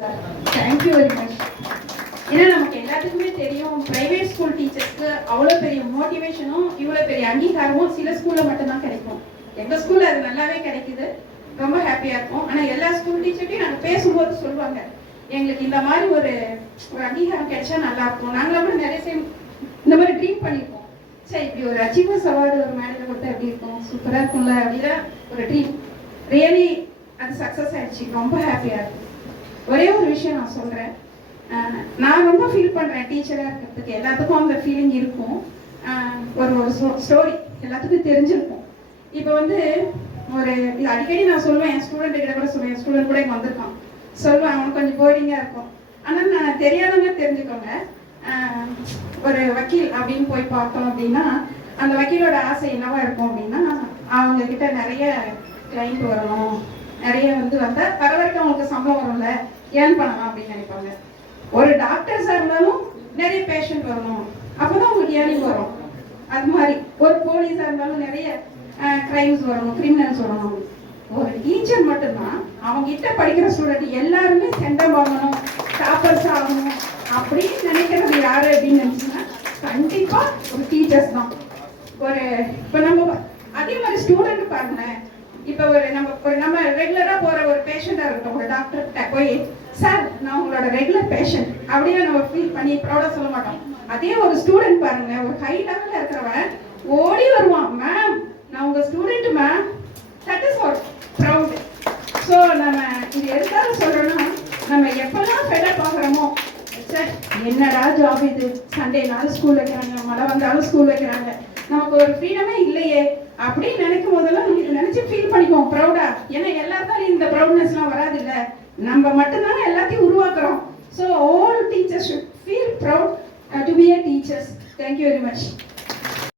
Thank you very much. ஏன்னா நமக்கு எல்லாத்துக்குமே தெரியும் பிரைவேட் ஸ்கூல் டீச்சர்ஸ்க்கு அவ்வளோ பெரிய மோட்டிவேஷனும் இவ்வளோ பெரிய அங்கீகாரமும் சில ஸ்கூலில் மட்டும்தான் கிடைக்கும். எங்கள் ஸ்கூலில் அது நல்லாவே கிடைக்குது, ரொம்ப ஹாப்பியாக இருக்கும். ஆனால் எல்லா ஸ்கூல் டீச்சர்ட்டையும் நாங்கள் பேசும்போது சொல்லுவாங்க, எங்களுக்கு இந்த மாதிரி ஒரு அங்கீகாரம் கிடைச்சா நல்லா இருக்கும். நாங்களும் கூட நிறைய டைம் இந்த மாதிரி ட்ரீம் பண்ணியிருக்கோம். சரி, இப்படி ஒரு அச்சீவ்மெண்ட்ஸ் அவார்டு ஒரு மேடல் கொடுத்தா எப்படி இருக்கும், சூப்பராக இருக்கும்ல அப்படின்னா ஒரு ட்ரீம். ரியலி அது சக்ஸஸ் ஆயிடுச்சு, ரொம்ப ஹாப்பியாக இருக்கும். ஒரே ஒரு விஷயம் நான் சொல்கிறேன், நான் ரொம்ப ஃபீல் பண்ணுறேன் டீச்சராக இருக்கிறதுக்கு. எல்லாத்துக்கும் அந்த ஃபீலிங் இருக்கும். ஒரு ஒரு ஸ்டோரி எல்லாத்துக்கும் தெரிஞ்சிருக்கும். இப்போ வந்து ஒரு இது அடிக்கடி நான் சொல்லுவேன், என் ஸ்டூடெண்ட் கிட்ட கூட சொல்லுவேன், என் ஸ்டூடெண்ட் கூட இங்கே வந்திருக்கான், சொல்லுவேன் அவனுக்கு கொஞ்சம் போரிங்காக இருக்கும். ஆனால் நான் தெரியாதவங்க தெரிஞ்சுக்கோங்க, ஒரு வக்கீல் அப்படின்னு போய் பார்த்தோம் அப்படின்னா அந்த வக்கீலோட ஆசை என்னவா இருக்கும் அப்படின்னா, அவங்க கிட்ட நிறைய கிளைண்ட் வரணும், நிறைய வந்தால் வர வரைக்கும் அவங்களுக்கு சம்பளம் வரும்ல, ஏர்ன் பண்ணலாம் அப்படின்னு நினைப்பாங்க. ஒரு டாக்டர்ஸாக இருந்தாலும் நிறைய பேஷண்ட் வரணும், அப்போதான் உங்களுக்கு ஏர்னிங் வரும். அது மாதிரி ஒரு போலீஸாக இருந்தாலும் நிறைய கிரைம்ஸ் வரணும், கிரிமினல்ஸ் வரணும். ஒரு டீச்சர் மட்டும்தான் அவங்க கிட்ட படிக்கிற ஸ்டூடெண்ட் எல்லாருமே சென்டம் வாங்கணும், டாப்பர்ஸ் ஆகணும் அப்படின்னு நினைக்கிறது யாரு அப்படின்னு நினைச்சுன்னா கண்டிப்பா ஒரு டீச்சர்ஸ் தான். ஒரு இப்போ நம்ம அதே மாதிரி ஸ்டூடெண்ட் பாருங்களேன், இப்போ நம்ம ரெகுலரா போற ஒரு பேஷண்டா இருக்கட்டும், ஒரு டாக்டர்கிட்ட போய் சார் நான் உங்களோட ரெகுலர் பேஷண்ட் அப்படின்னு நம்ம ஃபீல் பண்ணி ப்ரௌடா சொல்ல மாட்டோம். அதே ஒரு ஸ்டூடெண்ட் பாருங்க, ஒரு ஹை லெவல்ல இருக்கிறவன் ஓடி வருவான், மேம் நான் உங்க student ma'am, that is what proud. So நம்ம இது எதுக்காக சொல்றோம்னா, நம்ம எப்பெல்லாம் ஃபெடப் ஆகுறோமோ, சார் என்னடா ஜாப் இது, சண்டே நாள் ஸ்கூல் வைக்கிறாங்க, மழை வந்தாலும் ஸ்கூல் வைக்கிறாங்க, நமக்கு ஒரு ஃப்ரீடமே இல்லையே அப்படின்னு நினைக்கும் போதெல்லாம் நமக்கு நினைச்சு ஃபீல் பண்ணிக்குவோம் ப்ரௌடா. ஏன்னா எல்லாத்தாலும் இந்த ப்ரௌட்னஸ்லாம் வராது இல்லை, நம்ம மட்டும்தானே எல்லாத்தையும் உருவாக்குறோம். So all teachers should feel proud to be a teachers. Thank you very much.